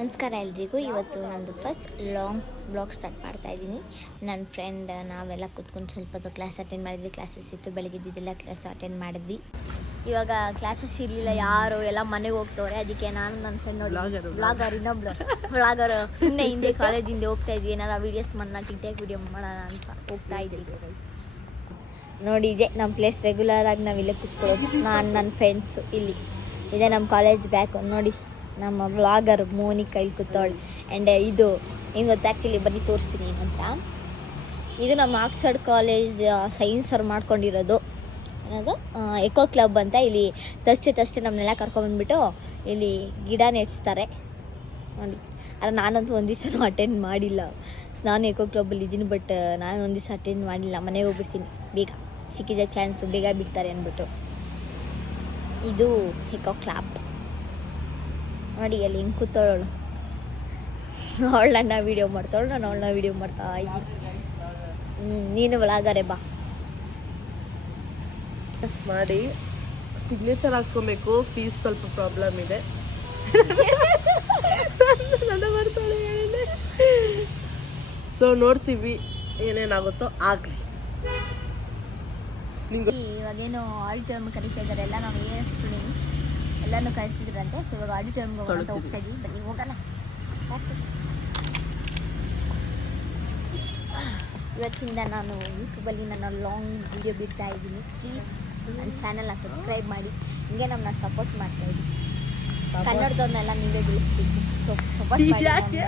ನಮಸ್ಕಾರ ಎಲ್ರಿಗೂ. ಇವತ್ತು ನಂದು ಫಸ್ಟ್ ಲಾಂಗ್ ಬ್ಲಾಗ್ ಸ್ಟಾರ್ಟ್ ಮಾಡ್ತಾ ಇದ್ದೀನಿ. ನನ್ನ ಫ್ರೆಂಡ್ ನಾವೆಲ್ಲ ಕೂತ್ಕೊಂಡು ಸ್ವಲ್ಪ ಕ್ಲಾಸ್ ಅಟೆಂಡ್ ಮಾಡಿದ್ವಿ. ಕ್ಲಾಸಸ್ ಇತ್ತು, ಬೆಳಗ್ಗೆದ್ದಿದ್ದೆಲ್ಲ ಕ್ಲಾಸ್ ಅಟೆಂಡ್ ಮಾಡಿದ್ವಿ. ಇವಾಗ ಕ್ಲಾಸಸ್ ಇರಲಿಲ್ಲ, ಯಾರು ಎಲ್ಲ ಮನೆಗೆ ಹೋಗ್ತವ್ರೆ. ಅದಕ್ಕೆ ನಾನು ನನ್ನ ಫ್ರೆಂಡ್ ಬ್ಲಾಗರ್ ಇನ್ನೊಬ್ಳು ಬ್ಲಾಗರ್ ಸುಮ್ಮನೆ ಹಿಂದೆ ಕಾಲೇಜಿಂದ ಹೋಗ್ತಾ ಇದ್ವಿ, ಏನಾರ ವೀಡಿಯೋಸ್ ಮಾಡೋಣ, ಟಿಕ್ಟಾಕ್ ವೀಡಿಯೋ ಮಾಡೋಣ ಅಂತ ಹೋಗ್ತಾ ಇದ್ದೀವಿ. ನೋಡಿ, ಇದೆ ನಮ್ಮ ಪ್ಲೇಸ್. ರೆಗ್ಯುಲರ್ ಆಗಿ ನಾವು ಇಲ್ಲೇ ಕೂತ್ಕೊಳ್ಳೋದು, ನಾನು ನನ್ನ ಫ್ರೆಂಡ್ಸು. ಇಲ್ಲಿ ಇದೆ ನಮ್ಮ ಕಾಲೇಜ್ ಬ್ಯಾಕ್. ನೋಡಿ, ನಮ್ಮ ಬ್ಲಾಗರ್ ಮೋನಿಕಾ ಇಲ್ಲಿ ಕೂತವಳು. ಆ್ಯಂಡ್ ಇದು ಏನು ಗೊತ್ತಾ, ಆ್ಯಕ್ಚುಲಿ ಬನ್ನಿ ತೋರಿಸ್ತೀನಿ ಏನಂತ. ಇದು ನಮ್ಮ ಆಕ್ಸ್ಫರ್ಡ್ ಕಾಲೇಜ್ ಸೈನ್ಸ್ ಅವ್ರು ಮಾಡ್ಕೊಂಡಿರೋದು. ಏನದು ಎಕೋ ಕ್ಲಬ್ ಅಂತ. ಇಲ್ಲಿ ತಷ್ಟೇ ನಮ್ಮನ್ನೆಲ್ಲ ಕರ್ಕೊಂಬಂದ್ಬಿಟ್ಟು ಇಲ್ಲಿ ಗಿಡ ನೆಡ್ಸ್ತಾರೆ ನೋಡಿ. ಆದರೆ ನಾನಂತೂ ಒಂದು ದಿವಸನೂ ಅಟೆಂಡ್ ಮಾಡಿಲ್ಲ. ನಾನು ಎಕೋ ಕ್ಲಬ್ಬಲ್ಲಿ ಇದ್ದೀನಿ, ಬಟ್ ನಾನು ಒಂದು ದಿವಸ ಅಟೆಂಡ್ ಮಾಡಿಲ್ಲ. ಮನೆಗೆ ಹೋಗ್ಬಿಡ್ತೀನಿ ಬೇಗ, ಸಿಕ್ಕಿದ ಚಾನ್ಸು ಬೇಗ ಬಿಡ್ತಾರೆ ಅಂದ್ಬಿಟ್ಟು. ಇದು ಎಕೋ ಕ್ಲಬ್ ನೋಡಿ. ಅಲ್ಲಿ ಹಿಂಗೆ ಕೂತವಳು, ಅವಳನ್ನ ವೀಡಿಯೋ ಮಾಡ್ತಾವಳು, ನಾನು ಅವಳನ್ನ ವೀಡಿಯೋ ಮಾಡ್ತಾ ಇದ್ದೀನಿ. ನೀನು ಬ್ಲಾಗರೇ ಬಾ. ಮಾಡಿ ಸಿಗ್ನೇಚರ್ ಹಾಕ್ಸ್ಕೊಬೇಕು. ಫೀಸ್ ಸ್ವಲ್ಪ ಪ್ರಾಬ್ಲಮ್ ಇದೆ. ಸೊ ನೋಡ್ತೀವಿ ಏನೇನಾಗುತ್ತೋ ಆಗಲಿ. ಇವಾಗೇನು ಆಡಿಟೋರಿಯಂ ಕರೀತಾ ಇದ್ದಾರೆ ಎಲ್ಲ. ನಾವು ಏನು ಸ್ಟೂಡೆಂಟ್ಸ್ ಎಲ್ಲನೂ ಕರಿತಿದ್ರಂತೆ. ಸೊ ಇವಾಗ ಆಡಿಟೋರಿಯಂಗೆ ಹೋಗೋಣ ಹೋಗ್ತಾ ಇದ್ದೀವಿ. ಬನ್ನಿ ಹೋಗೋಣ. ಇವತ್ತಿಂದ ನಾನು ಯೂಟ್ಯೂಬಲ್ಲಿ ನನ್ನ ಲಾಂಗ್ ವಿಡಿಯೋ ಬಿಡ್ತಾ ಇದ್ದೀನಿ. ಪ್ಲೀಸ್ ನನ್ನ ಚಾನಲ್ನ ಸಬ್ಸ್ಕ್ರೈಬ್ ಮಾಡಿ, ಹಿಂಗೆ ನಮ್ಮನ್ನ ಸಪೋರ್ಟ್ ಮಾಡ್ತಾ ಇದ್ದೀನಿ. ಕನ್ನಡದವ್ರನ್ನೆಲ್ಲ ನೀವೇ ಬೆಳೆಸ್ಬೇಕು. ಸೊ ಸಪೋರ್ಟ್ ಮಾಡಿ.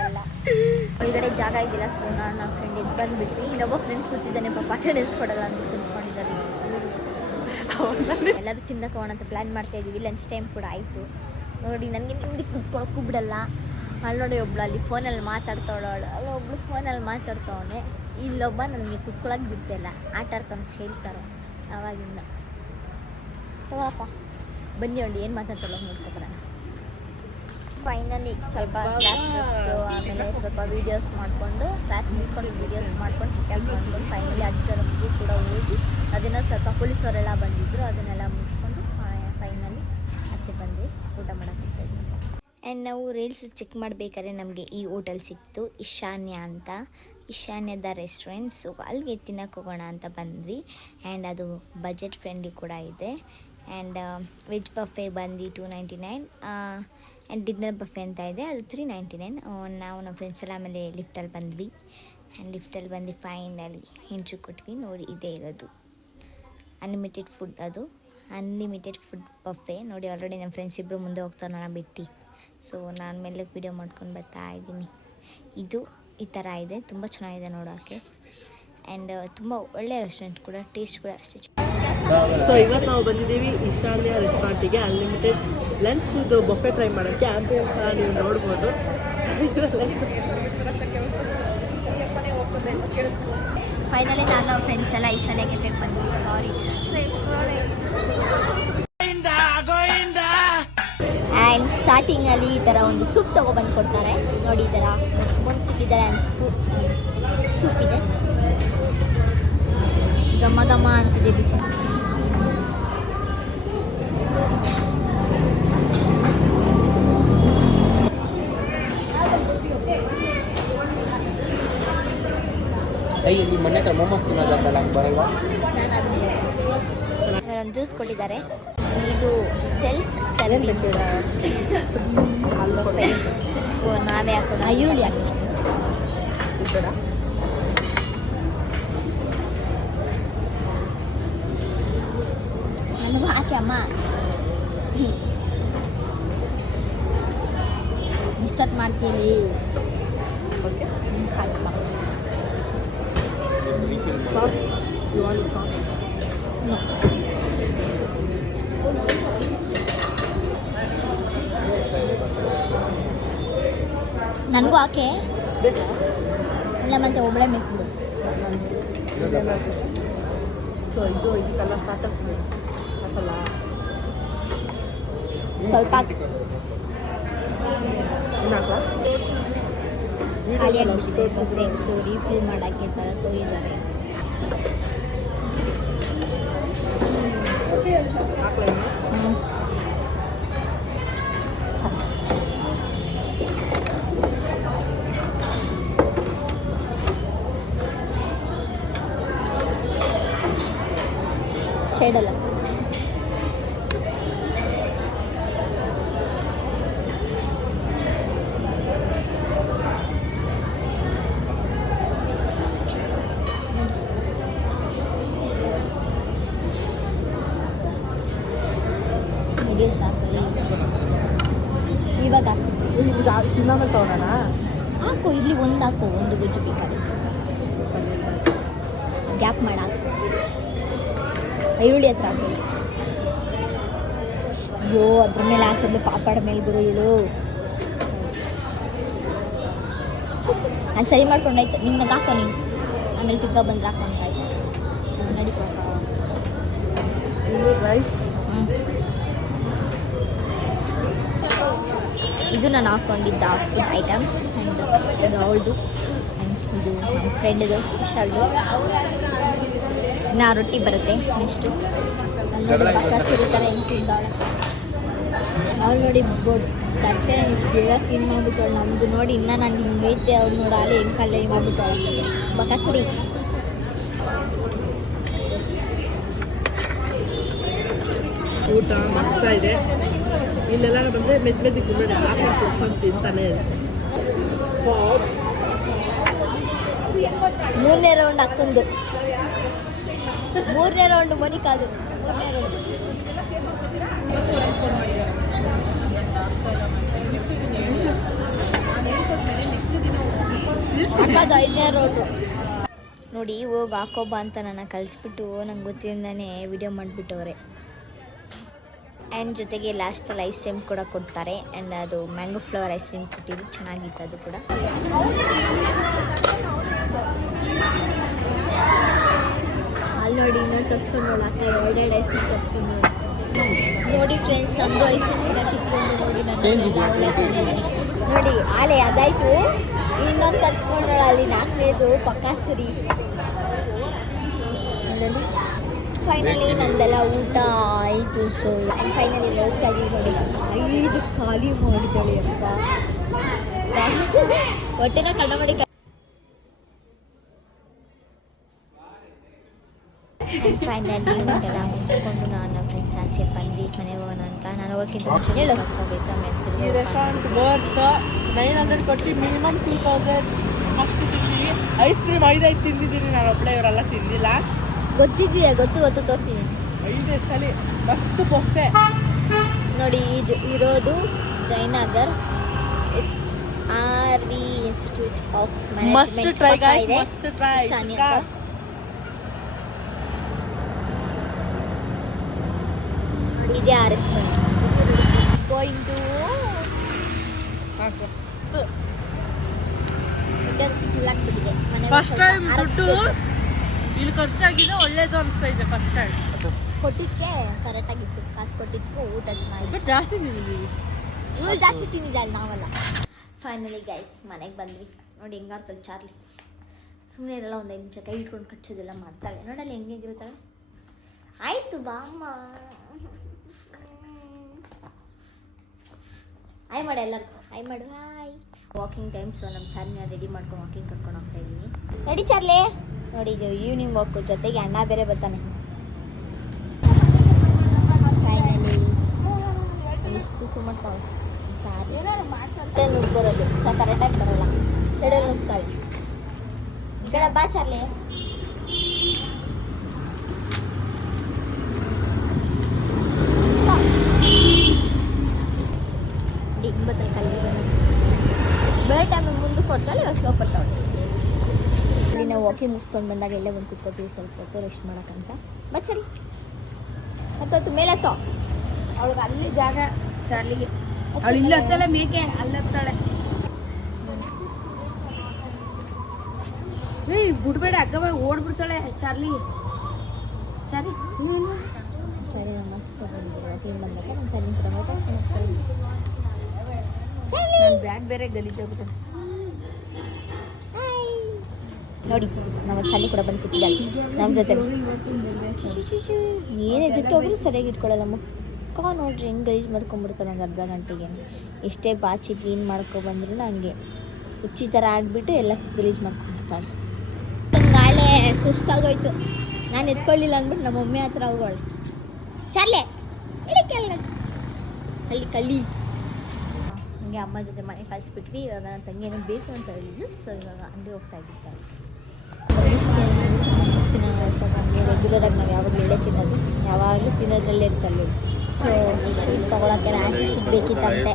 ಒಳಗಡೆ ಜಾಗ ಇದ್ದಿಲ್ಲ, ಸೊ ನಾನು ನನ್ನ ಫ್ರೆಂಡ್ ಇದು ಬಂದುಬಿಟ್ವಿ. ಇನ್ನೊಬ್ಬ ಫ್ರೆಂಡ್ ಕೂತಿದ್ದಾನೆ, ಪಾಪ ಅಟೆಂಡೆನ್ಸ್ ಕೊಡಲ್ಲ ಅಂತ ಕುಣಿಸ್ಕೊಂಡಿದ್ದಾರೆ. ಎಲ್ಲರೂ ತಿನ್ನಕ್ಕೆ ಹೋಗೋಣ ಅಂತ ಪ್ಲ್ಯಾನ್ ಮಾಡ್ತಾ ಇದ್ದೀವಿ. ಲಂಚ್ ಟೈಮ್ ಕೂಡ ಆಯಿತು. ನೋಡಿ, ನನಗೆ ನಿಮ್ಗೆ ಕುತ್ಕೊಳ್ಳೋಕ್ಕೂ ಬಿಡಲ್ಲ. ಅಲ್ಲಿ ನೋಡಿ, ಒಬ್ಳು ಅಲ್ಲಿ ಫೋನಲ್ಲಿ ಮಾತಾಡ್ತಾವಳು, ಅಲ್ಲಿ ಒಬ್ಳು ಫೋನಲ್ಲಿ ಮಾತಾಡ್ತಾವನೆ. ಇಲ್ಲೊಬ್ಬ ನನಗೆ ಕುತ್ಕೊಳ್ಳೋಕೆ ಬಿಡ್ತಾಯಿಲ್ಲ, ಆಟ ಆಡ್ತಾನೆ, ಹೇಳ್ತಾರೆ ಆವಾಗಿಂದ. ತಗೋಪ್ಪ, ಬನ್ನಿ ಅವಳು ಏನು ಮಾತಾಡ್ತಾಳೋ ನೋಡ್ಕೊಬರೋಣ. ಫೈನಲಿ ಸ್ವಲ್ಪ ಕ್ಲಾಸಸ್ಸು, ಆಮೇಲೆ ಸ್ವಲ್ಪ ವೀಡಿಯೋಸ್ ಮಾಡಿಕೊಂಡು, ಕ್ಲಾಸ್ ಮುಗಿಸ್ಕೊಂಡು ವೀಡಿಯೋಸ್ ಮಾಡ್ಕೊಂಡು ಟಿಕೆಟ್ ಮಾಡ್ಕೊಂಡು ಫೈನಲಿ ಅಡ್ಡರಕ್ಕೂ ಕೂಡ ಹೋಗಿ ಅದನ್ನು ಸ್ವಲ್ಪ ಪೊಲೀಸವರೆಲ್ಲ ಬಂದಿದ್ದರು, ಅದನ್ನೆಲ್ಲ ಮುಗಿಸ್ಕೊಂಡು ಫೈನಲಿ ಆಚೆ ಬಂದು ಊಟ ಮಾಡೋಕ್ಕೆ ಇದ್ದೀವಿ. ಆ್ಯಂಡ್ ನಾವು ರೀಲ್ಸ್ ಚೆಕ್ ಮಾಡಬೇಕಾದ್ರೆ ನಮಗೆ ಈ ಹೋಟೆಲ್ ಸಿಕ್ತು, ಈಶಾನ್ಯ ಅಂತ. ಈಶಾನ್ಯದ ರೆಸ್ಟೋರೆಂಟ್. ಸೊ ಅಲ್ಲಿಗೆ ತಿನ್ನಕ್ಕೆ ಹೋಗೋಣ ಅಂತ ಬಂದ್ವಿ. ಆ್ಯಂಡ್ ಅದು ಬಜೆಟ್ ಫ್ರೆಂಡ್ಲಿ ಕೂಡ ಇದೆ. ಆ್ಯಂಡ್ ವೆಜ್ ಬಫೆ ಬಂದು $299 ಆ್ಯಂಡ್ ಡಿನ್ನರ್ ಬಫೆ ಅಂತ ಇದೆ, ಅದು $399. ನಾವು ನಮ್ಮ ಫ್ರೆಂಡ್ಸ್ ಎಲ್ಲ ಆಮೇಲೆ ಲಿಫ್ಟಲ್ಲಿ ಬಂದ್ವಿ. ಆ್ಯಂಡ್ ಲಿಫ್ಟಲ್ಲಿ ಬಂದು ಫೈನಲಿ ಹೆಂಚು ಕೊಟ್ವಿ. ನೋಡಿ, ಇದೇ ಇರೋದು ಅನ್ಲಿಮಿಟೆಡ್ ಫುಡ್. ಅದು ಅನ್ಲಿಮಿಟೆಡ್ ಫುಡ್ ಬಫೆ. ನೋಡಿ, ಆಲ್ರೆಡಿ ನಮ್ಮ ಫ್ರೆಂಡ್ಸ್ ಇಬ್ಬರು ಮುಂದೆ ಹೋಗ್ತಾರೆ ನಾನು ಬಿಟ್ಟು. ಸೊ ನಾನು ಮೇಲೆ ವೀಡಿಯೋ ಮಾಡ್ಕೊಂಡು ಬರ್ತಾ ಇದ್ದೀನಿ. ಇದು ಈ ಥರ ಇದೆ, ತುಂಬ ಚೆನ್ನಾಗಿದೆ ನೋಡೋಕ್ಕೆ. ಆ್ಯಂಡ್ ತುಂಬ ಒಳ್ಳೆಯ ರೆಸ್ಟೋರೆಂಟ್ ಕೂಡ, ಟೇಸ್ಟ್ ಕೂಡ ಅಷ್ಟೇ. ಸೊ ಇವತ್ತು ನಾವು ಬಂದಿದ್ದೀವಿ ಈಶಾನ್ಯ ರೆಸ್ಟೋರೆಂಟಿಗೆ. ಅನ್ಲಿಮಿಟೆಡ್ ಲಂಚ್ ಇದು ಬಫೆ ಟ್ರೈ ಮಾಡೋಕ್ಕೆ. ಆಂಬಿಯನ್ಸ್ ಸಹ ನೀವು ನೋಡ್ಬೋದು. ಫೈನಲಿ ನಾನು ಫ್ರೆಂಡ್ಸ್ ಎಲ್ಲ ಈಶಾನ್ಯ ಕೆಫೆಗೆ ಬಂದ್ವಿ. ಸಾರಿ. ಆ್ಯಂಡ್ ಸ್ಟಾರ್ಟಿಂಗಲ್ಲಿ ಈ ಥರ ಒಂದು ಸೂಪ್ ತೊಗೊಬಂದು ಕೊಡ್ತಾರೆ ನೋಡಿ. ಈ ಥರ ಸ್ಪೂನ್ ಸಿಕ್ಕಿದ್ದಾರೆ. ಆ್ಯಂಡ್ ಸೂಪ್ ಇದೆ, ಘಮ ಘಮ ಅಂತಿದೆ, ಬಿಸಿ. ಒಂದು ಜ್ಯೂಸ್ ಕೊಟ್ಟಿದ್ದಾರೆ. ಇದು ಸೆಲ್ಫ್ ಸರ್ವಿಂಗ್. ಸೊ ನಾವೇ ಹಾಕೋಣ. ಈರುಳ್ಳಿ ಹಾಕಿ ನನಗೂ ಹಾಕಿ ಅಮ್ಮ. ಇಷ್ಟೊತ್ತು ಮಾಡ್ತೀವಿ. ಓಕೆ, ಸಾಕಪ್ಪ. ಸಾಸ್ ಸಾಸ್ ನನಗೂ ಹಾಕಿ. ಇಲ್ಲ ಮತ್ತೆ ಒಬ್ಬಳೆ ಮೆಕ್ಬಿಡು. ಸೊ ಇದಕ್ಕೆಲ್ಲ ಸ್ಟಾರ್ಟರ್ಸ್ ಹಾಕಲ್ಲ, ಸ್ವಲ್ಪ ಹಾಕಿ. ಖಾಲಿಯಾಗಿಬಿಟ್ಟಿದೆ. ಸೊ ರೀಫಿಲ್ ಮಾಡೋಕ್ಕೆ ಥರ ತೊಯ್ಯಿದ್ದಾರೆ. ಸೈಡಲ್ಲ ಇದೆ ಸಾಕು ಇವಾಗ ಇನ್ನೊಂದು ತಗೋಣ. ಹಾಕು ಇಲ್ಲಿ ಒಂದು ಹಾಕು, ಒಂದು ಗುಜ್ಜು ಬೇಕಾಗುತ್ತೆ. ಗ್ಯಾಪ್ ಮಾಡ ಈರುಳ್ಳಿ ಹತ್ರ ಹಾಕಿ. ಅಯ್ಯೋ ಅದ್ರ ಮೇಲೆ ಹಾಕಿದ್ಲು ಪಾಪಡ ಮೇಲೆ ಗುರು ಇಳು. ನಾನು ಸರಿ ಮಾಡ್ಕೊಂಡಾಯ್ತು, ನಿಮ್ಗೆ ಹಾಕೋ ನೀನು ಆಮೇಲೆ ತಿಕ್ಕ ಬಂದ್ರೆ ಹಾಕೊಂಡಾಯ್ತು. ನಡಿ ರೈಸ್ ಇದು ನಾನು ಹಾಕ್ಕೊಂಡಿದ್ದ ಫುಡ್ ಐಟಮ್ಸ್. ಆ್ಯಂಡ್ ಇದು ಅವಳದು, ಇದು ನಮ್ಮ ಫ್ರೆಂಡ್ದು ವಿಶಾಲ್ದು. ಇನ್ನು ರೊಟ್ಟಿ ಬರುತ್ತೆ ನೆಕ್ಸ್ಟು. ಅಲ್ಲಿ ನೋಡಿ ಪಕ್ಕ ಸುರಿ ಥರ ಹೆಂಗೆ ತಿಂದಾಳೆ ಅವಳು. ನೋಡಿ ಬೋರ್ಡ್ ತಟ್ಟೆ ಬೇಗ ಕ್ಲೀನ್ ಮಾಡ್ಬಿಟ್ಟವಳು. ನಮ್ಮದು ನೋಡಿ ಇನ್ನೂ ನಾನು ಹಿಂಗೆ ಐತೆ ಅವ್ಳು ನೋಡಿ ಅಲ್ಲಿ ಹೆಂಗೆ ಕಲ್ಲೆ ಮಾಡ್ಬಿಟ್ಟವಳು ಬಕಾಸುರಿ. ಊಟ ಮಸ್ತ ಇದೆ. ಇಲ್ಲೆಲ್ಲ ಬಂದರೆ ಮೆದ್ದು ಕುಂಬಳಿ ಹಾಕೊಂಡು ಕೊಡ್ಕೊಂಡು ತಿಂತಾನೆ. ಮೂರನೇ ರೌಂಡ್ ಹಾಕೊಂಡು, ಮೂರನೇ ರೌಂಡ್ ಮನಿಕಾದು, ಮೂರನೇ ರೌಂಡ್ ಹಾಕೋದು 5ನೇ ರೌಂಡು. ನೋಡಿ ಹೋಗಿ ಹಾಕೋಬಾ ಅಂತ ನನ್ನ ಕಳಿಸ್ಬಿಟ್ಟು ನಂಗೆ ಗೊತ್ತಿಲ್ಲದೇ ವಿಡಿಯೋ ಮಾಡಿಬಿಟ್ಟವ್ರೆ. ಆ್ಯಂಡ್ ಜೊತೆಗೆ ಲಾಸ್ಟಲ್ಲಿ ಐಸ್ ಕ್ರೀಮ್ ಕೂಡ ಕೊಡ್ತಾರೆ. ಆ್ಯಂಡ್ ಅದು ಮ್ಯಾಂಗೋ ಫ್ಲೇವರ್ ಐಸ್ ಕ್ರೀಮ್ ಕೊಟ್ಟಿದ್ದು ಚೆನ್ನಾಗಿತ್ತು ಅದು ಕೂಡ. ಅಲ್ಲಿ ನೋಡಿ ಇನ್ನೊಂದು ತರಿಸ್ಕೊಂಡು ಅಕ್ಕ 2 ಐಸ್ ಕ್ರೀಮ್ ತರಿಸ್ಕೊಂಡು ನೋಡಿ ಫ್ರೆಂಡ್ಸ್, ನಮ್ಮದು ಐಸ್ ಕ್ರೀಮ್ ಕೂಡ ಕಿತ್ಕೊಂಡು ನೋಡಿ ನನ್ನ ನೋಡಿ ಆಲೆ ಅದಾಯಿತು. ಇನ್ನೊಂದು ತರಿಸ್ಕೊಂಡೋಳ ಅಲ್ಲಿ 4ನೇದು ಪಕ್ಕಾಸುರಿ. ಫೈನಲಿ ನಮ್ದೆಲ್ಲ ಊಟ ಆಯಿತು. ಸೊ ಫೈನಲಿ ಹೋಗ್ತಾಗಿ ನೋಡಿ 5 ಖಾಲಿ ಮಾಡಿದ್ದಾಳೆ ಅಪ್ಪ. ಹೊಟ್ಟೆನ ಕಣ್ಣ ಮಾಡಿ. ಫೈನಲಿ ಊಟೆಲ್ಲ ಮುಗಿಸ್ಕೊಂಡು ನಾನು ಫ್ರೆಂಡ್ಸ್ ಆಚೆ ಬಂದ್ವಿ ಮನೆಗೆ ಹೋಗೋಣ ಅಂತ. ನಾನು ಹೋಗೋಕ್ಕಿಂತ ಮುಂಚೆ ಹೋಗಿತ್ತು. ಈ ರೆಸ್ಟೋರೆಂಟ್ ವರ್ತ್ 900 ಕೊಟ್ಟು ಮಿನಿಮಮ್ 2000 ಅಷ್ಟು ತಿಂದಿವಿ. ಐಸ್ ಕ್ರೀಮ್ 5 ತಿಂದಿದ್ದೀನಿ ನಾನು ಒಬ್ಬಳೇ, ಇವರೆಲ್ಲ ತಿಂದಿಲ್ಲ. ಗೊತ್ತಿದೆಯಾ? ಗೊತ್ತು ತೋರಿಸಿ 5 ಸಲ ಮಸ್ತ್ ಬೊಫೆ ನೋಡಿ. ಇದು ಇರೋದು Jayanagar SRV institute of must try guys, must try. ಇದೆ ಆ restaurant. Going to first time ದುಡ್ಡು ಇಲ್ಲಿ ಖರ್ಚಾಗಿದೆ, ಒಳ್ಳೇದು ಅನಿಸ್ತಾ ಇದೆ. ಫಸ್ಟ್ ಟೈಮ್ ಕೊಟ್ಟಿದ್ದಕ್ಕೆ ಕರೆಕ್ಟಾಗಿತ್ತು, ಕಾಸು ಕೊಟ್ಟಿದ್ದಕ್ಕೆ ಊಟ ಚೆನ್ನಾಗಿತ್ತು. ಜಾಸ್ತಿ ತಿಂದಿದ್ದೀವಿ, ಇವ್ರು ಜಾಸ್ತಿ ತಿಂದಿದ್ದಾಳೆ, ನಾವಲ್ಲ. ಫೈನಲಿ ಗೈಸ್ ಮನೆಗೆ ಬಂದ್ವಿ. ನೋಡಿ ಹೆಂಗಾಡ್ತಾಳೆ ಚಾರ್ಲಿ. ಸುಮ್ಮನೆ ಇರಲ್ಲ, ಒಂದು 5 ನಿಮಿಷ ಕೈ ಇಟ್ಕೊಂಡು ಕಚ್ಚೋದೆಲ್ಲ ಮಾಡ್ತಾಳೆ. ನೋಡಲ್ಲಿ ಹೆಂಗಿರುತ್ತಾಳೆ. ಆಯಿತು ಬಾ ಅಮ್ಮ, ಹಾಯ್ ಮಾಡು ಎಲ್ಲರಿಗೂ, ಹಾಯ್ ಮಾಡು, ಹಾಯ್. Walking time. ಸೊ ನಮ್ಮ ಚಾರ್ಲಿನ ರೆಡಿ ಮಾಡ್ಕೊಂಡು ವಾಕಿಂಗ್ ಕರ್ಕೊಂಡು ಹೋಗ್ತಾ ಇದ್ದೀನಿ. Ready Charlie? ನೋಡಿ ಇದು ಈವ್ನಿಂಗ್ ವಾಕ್, ಜೊತೆಗೆ ಅಣ್ಣ ಬೇರೆ ಬರ್ತಾನೆ. ಫೈನಲಿ ಸುಸು ಮಾಡ್ತಾವೆ ಚಾರ್ಲಿ. ಸೈಡಲ್ಲಿ ನುಗ್ಗಿ ಬರೋದು ಕರೆಕ್ಟಾಗಿ ಬರೋಲ್ಲ, ಸೈಡಲ್ಲಿ ನುಗ್ತಾವೆ. ಈ ಕಡೆ ಬಾ ಚಾರ್ಲಿ. ಹಿಂಬತ್ತಲ್ಲಿ ಕಲ್ಲಿ ಬೇರೆ ಟೈಮಿಗೆ ಮುಂದಕ್ಕೆ ಕೊಡ್ತಾಳೆ, ಇವಾಗ ಸ್ಲೋ ಕೊಡ್ತಾಳೆ. ಇಲ್ಲಿ ನಾವು ವಾಕಿಂಗ್ ಮುಗಿಸ್ಕೊಂಡು ಬಂದಾಗ ಎಲ್ಲೇ ಬಂದು ಕೂತ್ಕೋತೀವಿ ಸ್ವಲ್ಪ ಹೊತ್ತು ರೆಸ್ಟ್ ಮಾಡೋಕ್ಕಂತ. ಬಚ್ಚರಿ ಹತ್ತತ್ತು ಮೇಲೆ ಹತ್ತೋ. ಅವಳಿಗೆ ಅಲ್ಲಿ ಜಾಗ ಚಾರ್ಲಿಗೆ. ಅವಳು ಇಲ್ಲಿ ಹತ್ತಾಳೆ, ಮೇಕೆ ಅಲ್ಲಿ ಹತ್ತಾಳೆ. ಬಿಡ್ಬೇಡ, ಅಗ್ಗವ ಓಡ್ಬಿಡ್ತಾಳೆ ಚಾರ್ಲಿ. ಚಾರ್ಲಿ ಸರಿ ನಮ್ಮ ವಾಕಿಂಗ್ ಬಂದಾಗ ನಮ್ಮ ಚಾರ್ಲಿ ಕೂಡ ನನ್ನ ಬ್ಯಾಗ್ ಬೇರೆ ಗಲೀಜಾಗುತ್ತೆ. ನೋಡಿ ನಮ್ಮ ಚಾಲಿ ಕೂಡ ಬಂದು ಕೂತಿದ್ದಾಳೆ ನಮ್ಮ ಜೊತೆ. ಏನೇ ಜುಟ್ಟು ಹೋದ್ರೂ ಸರಿಯಾಗಿ ಇಟ್ಕೊಳ್ಳಲ್ಲ. ಮುಖ ನೋಡ್ರಿ ಹೆಂಗೆ ಗಲೀಜು ಮಾಡ್ಕೊಂಡ್ಬಿಡ್ತಾರೆ ನಂಗೆ ಅರ್ಧ ಗಂಟೆಗೆ. ಎಷ್ಟೇ ಬಾಚಿ ಕ್ಲೀನ್ ಮಾಡ್ಕೊಬಂದ್ರೂ ಹಂಗೆ ಹುಚ್ಚಿ ಥರ ಆಡ್ಬಿಟ್ಟು ಎಲ್ಲ ಗಲೀಜು ಮಾಡ್ಕೊಂಡ್ಬಿಡ್ತಾಳೆ. ನಾಳೆ ಸುಸ್ತಾಗೋಯ್ತು. ನಾನು ಎತ್ಕೊಳ್ಳಿಲ್ಲ ಅಂದ್ಬಿಟ್ಟು ನಮ್ಮ ಮಮ್ಮಿ ಹತ್ರ ಹೋಗೋಳೆ. ಚಾರ್ಲೆ ಇಲ್ಲಿ ಕೆಳಗಡೆ ಅಲ್ಲಿ ಕಲಿ. ಹಂಗೆ ಅಮ್ಮ ಜೊತೆ ಮನೆ ಕಳಿಸ್ಬಿಟ್ವಿ. ಇವಾಗ ನನ್ನ ತಂಗಿ ಏನಕ್ಕೆ ಬೇಕು ಅಂತ ಹೇಳಿದ್ದು. ಸೊ ಇವಾಗ ಅಂಗಡಿ ಹೋಗ್ತಾ ಇದ್ದಿದ್ದಾರೆ. ರೆಗ್ಯುಲರಾಗಿ ನಾವು ಯಾವಾಗಲೂ ಎಳೆ ತಿನ್ನೋದು, ಯಾವಾಗಲೂ ತಿನ್ನೋದ್ರಲ್ಲೇ ಇರ್ತಲ್ಲ. ಸೊ ಇದು ತೊಗೊಳಕ್ಕೆ ಆ್ಯಂಟಿ ಬೇಕಿತ್ತಂತೆ.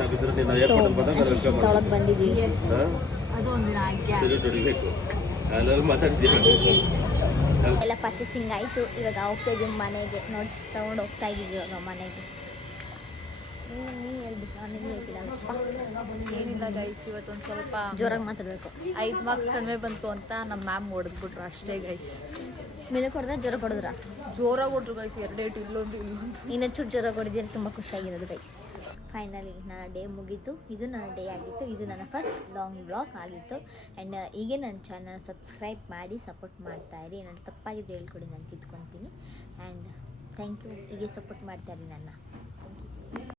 ಸೊ ತೊಗೊಳಕ್ಕೆ ಬಂದಿದ್ದೀವಿ. ಅದು ಒಂದಿನ ಆಜ್ಞೆ. ಎಲ್ಲ ಪರ್ಚೇಸಿಂಗ್ ಆಯಿತು. ಇವಾಗ ಹೋಗ್ತಾ ಇದ್ದೀವಿ ಮನೆಗೆ. ನೋಡಿ ತೊಗೊಂಡು ಹೋಗ್ತಾ ಇದ್ದೀವಿ ಇವಾಗ ಮನೆಗೆ. ಏನಿಲ್ಲ ಗೈಸ್, ಇವತ್ತೊಂದು ಸ್ವಲ್ಪ ಜೋರಾಗಿ ಮಾತಾಡಬೇಕು. 5 ಮಾರ್ಕ್ಸ್ ಕಡಿಮೆ ಬಂತು ಅಂತ ನಮ್ಮ ಮ್ಯಾಮ್ ಹೊಡೆದ್ಬಿಟ್ರು ಅಷ್ಟೇ ಗೈಸ್. ಮೇಲೆ ಕೊಡಿದ್ರೆ ಜ್ವರ ಕೊಡಿದ್ರ? ಜೋರಾಗಿ ಕೊಟ್ರು ಗೈಸ್, 2 ಇಲ್ಲೊಂದು ಇನ್ನೊಂದು ಚೂರು ಜ್ವರ ಕೊಡಿದ್ರೆ ತುಂಬ ಖುಷಿಯಾಗಿರೋದು ಗೈಸ್. ಫೈನಲಿ ನನ್ನ ಡೇ ಮುಗೀತು. ಇದು ನನ್ನ ಡೇ ಆಗಿತ್ತು. ಇದು ನನ್ನ ಫಸ್ಟ್ ಲಾಂಗ್ ಬ್ಲಾಗ್ ಆಗಿತ್ತು. ಆ್ಯಂಡ್ ಹೀಗೆ ನನ್ನ ಚಾನಲ್ ಸಬ್ಸ್ಕ್ರೈಬ್ ಮಾಡಿ ಸಪೋರ್ಟ್ ಮಾಡ್ತಾಯಿರಿ. ನಾನು ತಪ್ಪಾಗಿದ್ದು ಹೇಳ್ಕೊಡಿ, ನಾನು ತಿದ್ಕೊತೀನಿ. And thank you. ಹೀಗೆ ಸಪೋರ್ಟ್ ಮಾಡ್ತಾಯಿರಿ ನನ್ನ.